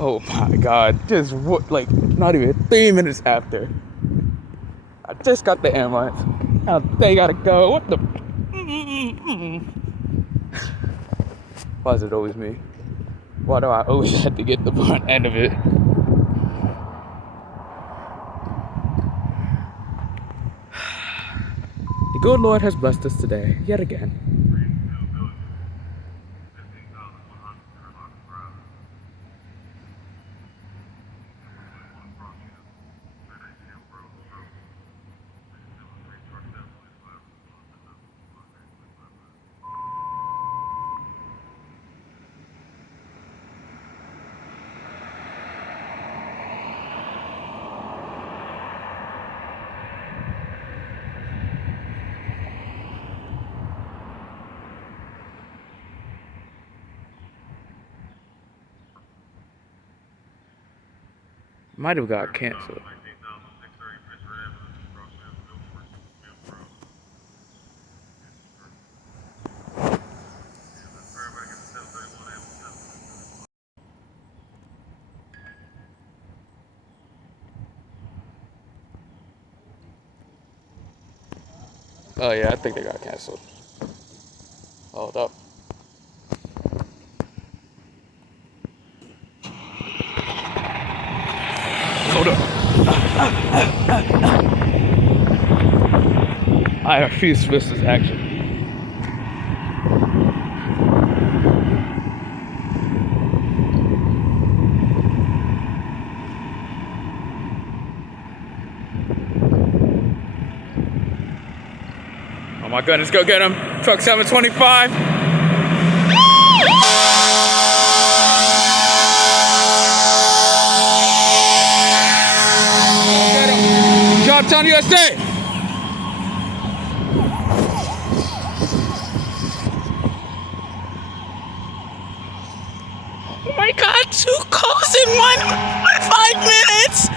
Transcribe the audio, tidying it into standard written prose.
Oh my god, just like not even 3 minutes after. I just got the ambulance. Now they gotta go. What the? Why is it always me? Why do I always have to get the front end of it? The good Lord has blessed us today, yet again. Might have got canceled. Oh yeah, I think they got canceled. Hold up. Hold up. I refuse to miss this action. Oh my goodness, go get him. Truck 725. Get him. Johnstown, USA. Oh my god, 2 calls in 5 minutes.